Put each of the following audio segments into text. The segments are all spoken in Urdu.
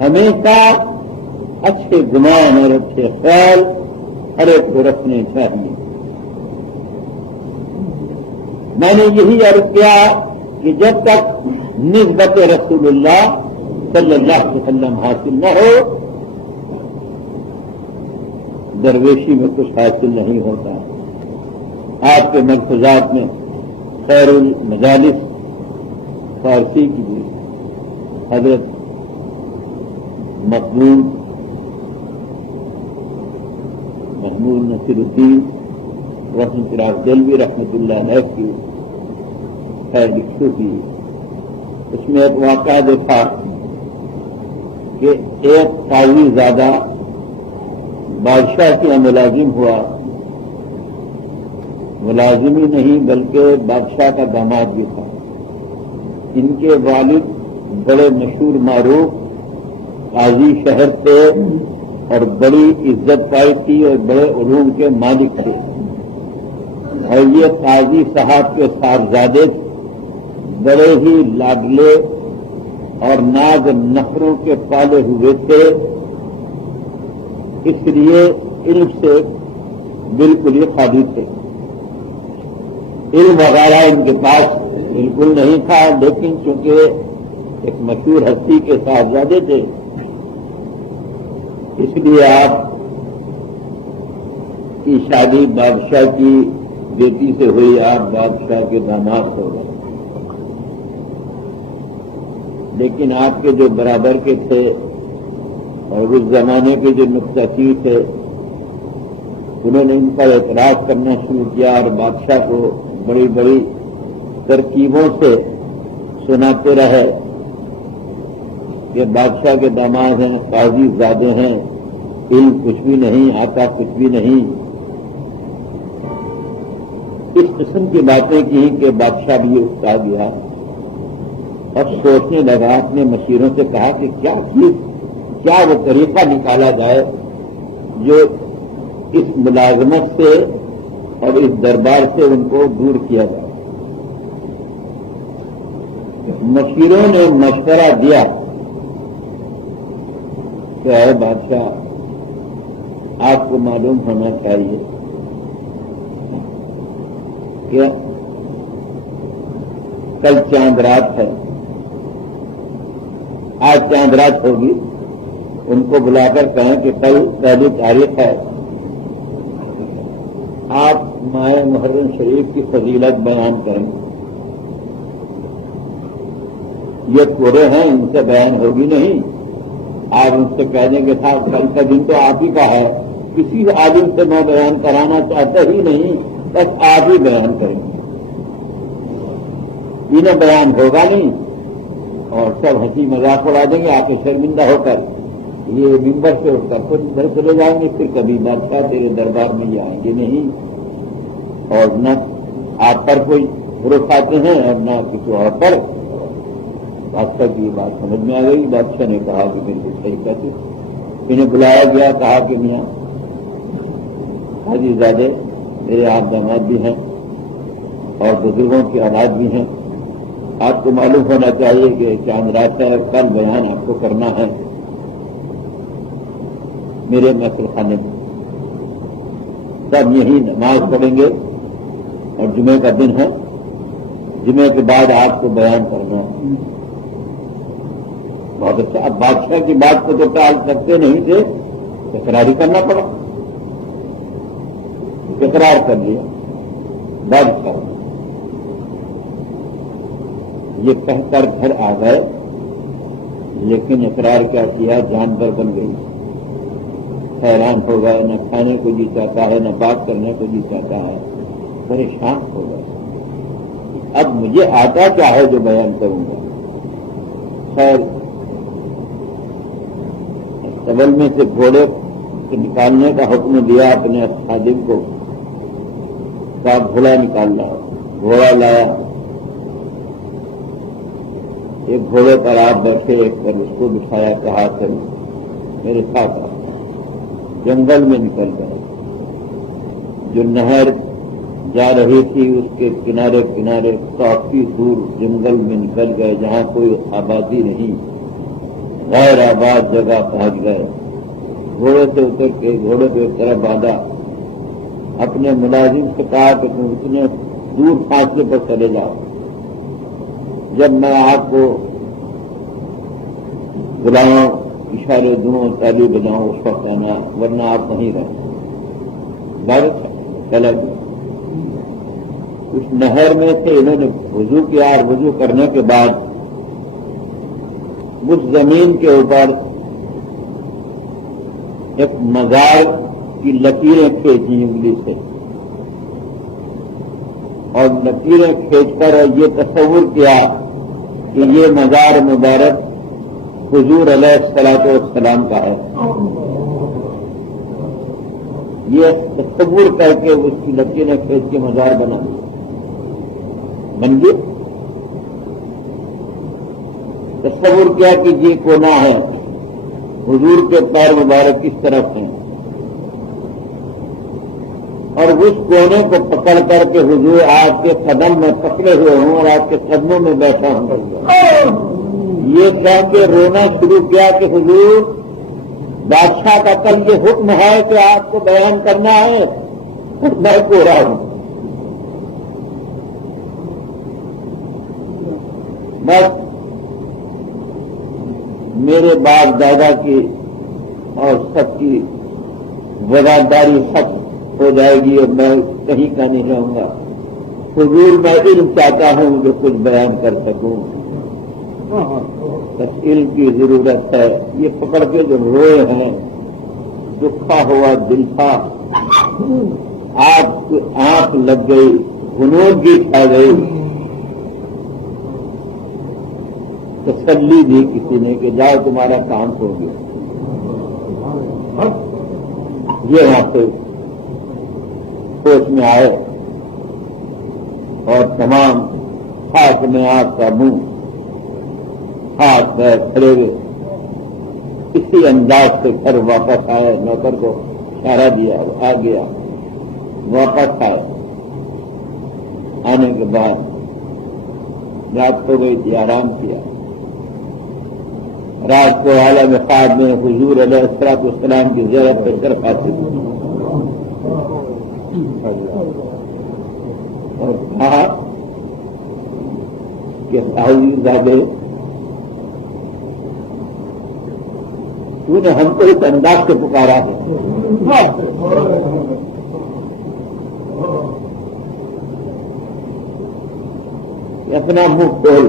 ہمیشہ اچھے گمان اور اچھے خیال ہر ایک کو رکھنے چاہیے. میں نے یہی عرض کیا کہ جب تک نسبت رسول اللہ صلی اللہ علیہ وسلم حاصل نہ ہو درویشی میں کچھ حاصل نہیں ہوتا. آپ کے ملفوظات میں خیر المجالس فارسی کی بھی حضرت محمود نصیر الدین رحمۃ اللہ دلوی رحمۃ اللہ علیہ کی خیر لکھی تھی. اس میں ایک واقعہ دیکھا کہ ایک قاضی زیادہ بادشاہ کا ملازم ہوا. ملازم ہی نہیں بلکہ بادشاہ کا داماد بھی تھا. ان کے والد بڑے مشہور معروف قاضی شہر تھے اور بڑی عزت پائی تھی اور بڑے علوم کے مالک تھے. اور یہ قاضی صاحب کے صاحبزادے بڑے ہی لاڈلے اور ناز نخروں کے پالے ہوئے تھے. اس لیے علم سے بالکل ہی خالی تھے. علم وغیرہ ان کے پاس بالکل نہیں تھا، لیکن چونکہ ایک مشہور ہستی کے صاحبزادے تھے اس لیے آپ کی شادی بادشاہ کی بیٹی سے ہوئی، آپ بادشاہ کے داماد ہو گئے. لیکن آپ کے جو برابر کے تھے اور اس زمانے کے جو نقطہ چیز تھے انہوں نے ان پر اعتراض کرنا شروع کیا اور بادشاہ کو بڑی بڑی ترکیبوں سے سناتے رہے کہ بادشاہ کے داماد ہیں، قاضی زادے ہیں، علم کچھ بھی نہیں آتا، کچھ بھی نہیں. اس قسم کی باتیں کی کہ بادشاہ بھی اکتا گیا. اب سوچنے لگا، اپنے مشیروں سے کہا کہ کیا وہ طریقہ نکالا جائے جو اس ملازمت سے اور اس دربار سے ان کو دور کیا جائے. مشیروں نے مشورہ دیا کہ اے بادشاہ آپ کو معلوم ہونا چاہیے کہ کل چاند رات ہے، آج چاند رات ہوگی. ان کو بلا کر کہیں کہ کل پہلی تاریخ ہے، آپ ماہ محرم شریف کی فضیلت بیان کریں. یہ پورے ہیں، ان سے بیان ہوگی نہیں. آپ ان سے کہنے کے ساتھ کل کا دن تو آپ ہی کا ہے، کسی عالم سے میں بیان کرانا چاہتا ہی نہیں، بس آپ ہی بیان کریں. انہیں بیان ہوگا نہیں اور سب ہنسی مذاق اڑا دیں گے. آپ کو شرمندہ ہو کر یہ ممبر سے اٹھ کر خود ادھر چلے جائیں گے، پھر کبھی بادشاہ تیرے دربار میں یہ آئیں گے نہیں. اور نہ آپ پر کوئی حروف آتے ہیں اور نہ کسی اور پر. بادشاہ کی یہ بات سمجھ میں آ گئی. بادشاہ نے کہا کہ بالکل صحیح کہتے. انہیں بلایا گیا، کہا کہ میاں حاجی زادے میرے آپ داماد بھی ہیں اور بزرگوں کی اولاد بھی ہیں. آپ کو معلوم ہونا چاہیے کہ چاند رات ہے، کل بیان آپ کو کرنا ہے میرے محفل خانے میں. سب یہی نماز پڑھیں گے اور جمعے کا دن ہے، جمعے کے بعد آپ کو بیان کرنا ہے. بہت اچھا. اب بادشاہ کی بات کو تو ٹال سکتے نہیں تھے، اقرار ہی کرنا پڑا. اقرار کر لیا بادشاہ. یہ کہہ کر گھر آ گئے، لیکن اقرار کیا کیا، جان پر بن گئی. حیران ہو گئے، نہ کھانے کو جی چاہتا ہے، نہ بات کرنے کو جی چاہتا ہے. پریشان ہو گئے. اب مجھے آتا کیا ہے جو بیان کروں گا. خیر تبل میں سے گھوڑے نکالنے کا حکم دیا اپنے خادم کو. گھوڑا نکال لایا، گھوڑا لایا. ایک گھوڑے پر آپ بیٹھے، ایک پر اس کو بٹھایا، کہا کہ میرے ساتھ آ. جنگل میں نکل گئے. جو نہر جا رہی تھی اس کے کنارے کنارے کافی دور جنگل میں نکل گئے جہاں کوئی آبادی نہیں. غیر آباد جگہ پہنچ گئے، گھوڑے سے اتر کے گھوڑے کو ایک طرف باندھا، اپنے ملازم سے کہا کہ تم اتنے دور فاصلے پر چلے جاؤ، جب میں آپ کو بلاؤں، اشارے دوں، تالی بجاؤں، اس وقت آنا، ورنہ آپ نہیں رہے۔ بارش چلا گیا۔ اس نہر میں سے انہوں نے وضو کیا، اور وضو کرنے کے بعد اس زمین کے اوپر ایک مزار کی لکیریں کھینچی انگلی سے، اور لکیریں کھینچ کر یہ تصور کیا کہ یہ مزار مبارک حضور علیہ الصلوۃ والسلام کا ہے۔ یہ تصور کر کے اس کی لکیریں کھینچ کے مزار بن گئی۔ تصور کیا کہ یہ کونا ہے، حضور کے پیر مبارک کس طرف ہیں، اور اس کونے کو پکڑ کر کے حضور آپ کے قدم میں پکڑے ہوئے ہوں اور آپ کے قدموں میں بیٹھا ہوں، یہ کہہ کے رونا شروع کیا کہ حضور بادشاہ کا کل یہ حکم ہے کہ آپ کو بیان کرنا ہے، میں کو رہا ہوں۔ بس میرے باپ دادا کی اور سب کی وفاداری سب ہو جائے گی اور میں کہیں کا نہیں رہوں گا۔ حضور میں علم چاہتا ہوں جو کچھ بیان کر سکوں، بس علم کی ضرورت ہے۔ یہ پکڑ کے جو روئے ہیں، دکھا ہوا دل تھا، آپ کی آنکھ لگ گئی، غنودگی کھا گئی، تسلی دی کسی نے کہ جاؤ تمہارا کام ہو گیا۔ یہ وہاں سے ہوش میں آئے اور تمام خاک میں آپ کا منہ، ہاتھ پیر کھڑے ہوئے، اسی انداز سے گھر واپس آئے، نوکر کو اشارہ دیا، آ گیا، واپس آئے۔ آنے کے بعد رات ہو گئی تھی، آرام کیا۔ رات کو عالم خواب میں حضور علیہ الصلوۃ والسلام کی زیارت پر طرف آتے تھے اور کہا کہ قاضی زادے تو نے ہم کو اس انداز سے پکارا ہے، اپنا منہ کھول۔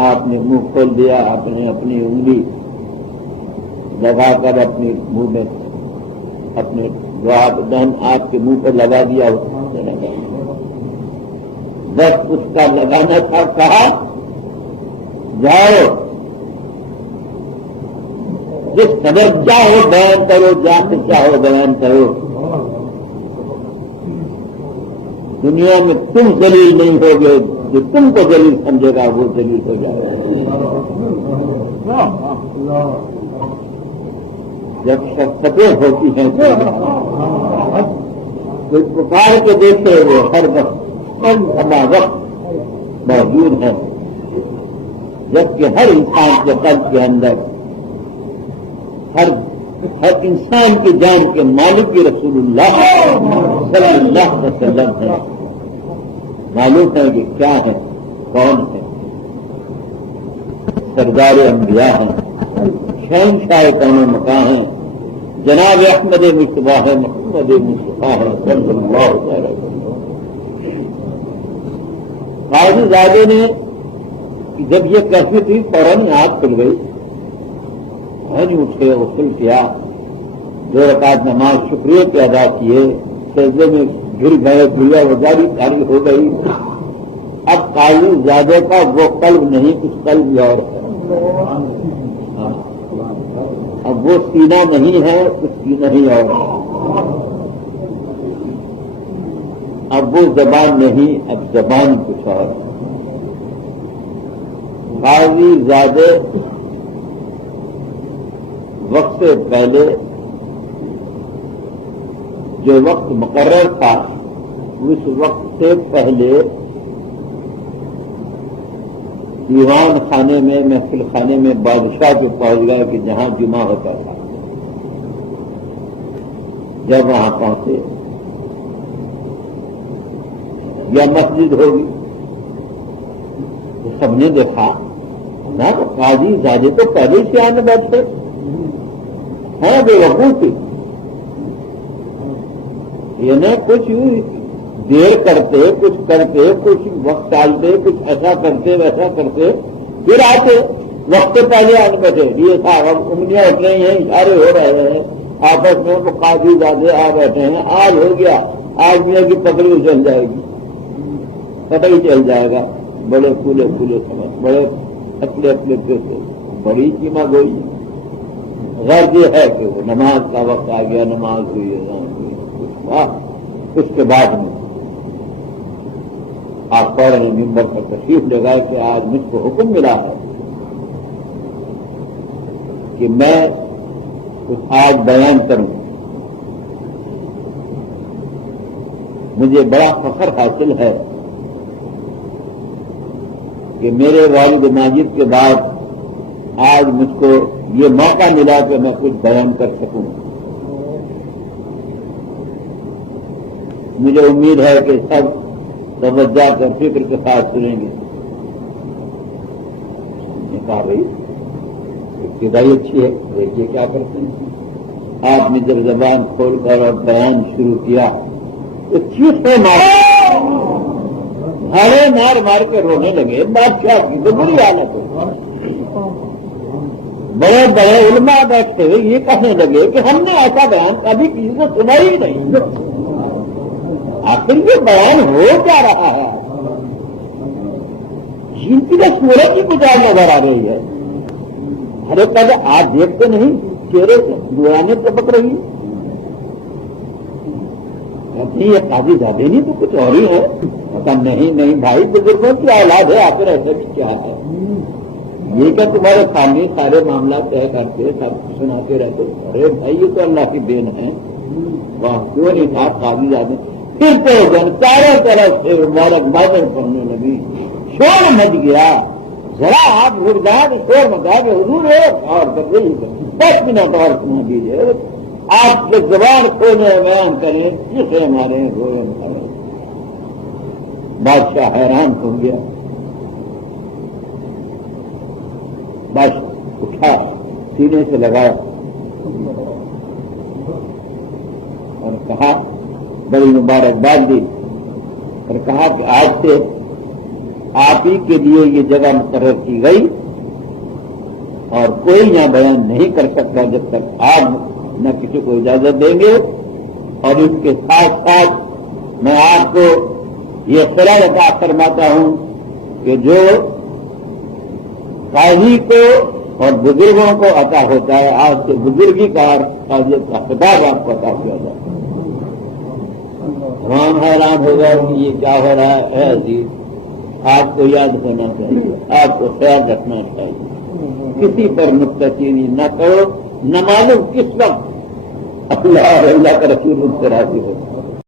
آپ نے منہ کھول دیا، آپ نے اپنی انگلی لگا کر اپنے منہ میں اپنے دہن آپ کے منہ پر لگا دیا، بس اس کا لگانا تھا، کہا جاؤ جس قدر چاہو بیان کرو، جہاں سے چاہو بیان کرو، دنیا میں تم ذلیل نہیں ہوگے، جو تم کو ذلیل سمجھے گا وہ ذلیل ہو جائے گا۔ جب شفقتیں ہوتی ہیں کوئی پکار کے دیکھے وہ ہر وقت ہمارا وقت موجود ہے، جبکہ ہر انسان کے قلب کے اندر ہر انسان کی جان کے مالک کی رسول اللہ صلی اللہ علیہ وسلم ہے، معلوم ہے کہ کیا ہے، کون ہے، سردار انبیاء ہیں، شہنشاہ کون مکان ہیں، جناب احمد مصطفیٰ ہے، محمد مصطفیٰ ہے صلی اللہ علیہ وسلم۔ قاضی زادے نے جب یہ کہتی تھی فوراً آنکھ کھل گئی، نہیں اٹھے، غسل کیا، 2 رکعت نماز شکریہ کے ادا کیے، سجدے میں گر گئے، دنیا وزاری کاری ہو گئی۔ اب قاضی زادے کا وہ قلب نہیں، کچھ قلب اور ہے، اب وہ سینہ نہیں ہے، کچھ سینہ ہی اور ہے، اب وہ زبان نہیں، اب زبان کچھ اور ہے۔ قاضی زادے وقت سے پہلے جو وقت مقرر تھا، اس وقت سے پہلے دیوان خانے میں محفل خانے میں بادشاہ پہ پہنچ گیا کہ جہاں جمعہ ہوتا تھا. جب وہاں پہنچے یا مسجد ہوگی تو سب نے دیکھا نہ تو قاضی زادے تو پہلے سے آنے بیٹھے ہیں بے وقوفی. یہ کچھ دیر کرتے کچھ کرتے کچھ وقت ڈالتے کچھ ایسا کرتے ویسا کرتے پھر آتے وقت پہلے آنے بیٹھے. یہ صاحب انگلیاں اٹھ رہی ہیں اشارے ہو رہے ہیں آپس میں تو قاضی زادے آ بیٹھے ہیں. آج ہو گیا آج میاں کی پکڑی چل جائے گی پتہ ہی چل جائے گا. بڑے پھولے پھولے سمے بڑے اپنے اپنے پیسے بڑی قیمہ گوئی. غرض یہ ہے کہ نماز کا وقت آ گیا نماز ہوئی. اس کے بعد میں آپ فوراً ممبر پر تشریف لے گئے کہ آج مجھ کو حکم ملا ہے کہ میں کچھ آج بیان کروں. مجھے بڑا فخر حاصل ہے کہ میرے والد ماجد کے بعد آج مجھ کو یہ موقع ملا کہ میں کچھ بیان کر سکوں. مجھے امید ہے کہ سب توجہ کر فکر کے ساتھ سنیں گے. میں نے کہا بھائی ابتدائی اچھی ہے دیکھیے کیا کرتے ہیں. آپ نے جب زبان کھول کر اور بیان شروع کیا تو چیخیں مارے مار مار کے رونے لگے. بادشاہ کی تو بری حالت ہے. بڑے بڑے علماء بیٹھتے ہوئے یہ کہنے لگے کہ ہم نے ایسا بیان کبھی کسی کو سنا ہی نہیں. آخر یہ بیان ہو کیا رہا ہے؟ جن کی سورج کی گزار نظر آ رہی ہے. ارے پہلے آپ دیکھتے نہیں چہرے سے دعانے چپک رہی ہے. یہ قاضی زادے نہیں تو کچھ اور ہی ہے. نہیں بھائی بزرگوں کی اولاد ہے آخر ایسا بھی کیا ہے. یہ کہ تمہارے سامنے سارے معاملات طے کرتے سب سناتے رہتے. ارے بھائی یہ تو اللہ کی دین ہے. واہ کیوں نہیں تھا قاضی زادے پھر تو جن چاروں طرف سے مبارکبادیں پڑھنے لگی. شور مچ گیا. ذرا آپ گردان شور مچا کے حضور ہے اور 10 منٹ اور سنا دیجیے. آپ کے زبان کھولنے بیان کریں جسے ہمارے روئے کریں. بادشاہ حیران ہو گیا. بادشاہ اٹھا سینے سے لگایا اور کہا بڑی مبارکباد دی اور کہا کہ آج سے آپ ہی کے لیے یہ جگہ مقرر کی گئی اور کوئی یہاں بیان نہیں کر سکتا جب تک آپ نہ کسی کو اجازت دیں گے. اور اس کے ساتھ ساتھ میں آپ کو یہ اختیار عطا فرماتا ہوں کہ جو قاضی کو اور بزرگوں کو عطا ہوتا ہے آج سے بزرگی کا قاضی کا خطاب آپ کو عطا کیا جائے. تمام حیران ہوگا کہ یہ کیا ہو رہا ہے. عزیز آپ کو یاد ہونا چاہیے آپ کو خیال رکھنا چاہیے کسی پر نکتہ نہ کرو. نہ معلوم کس وقت اللہ کا رسول ان سے راضی ہو.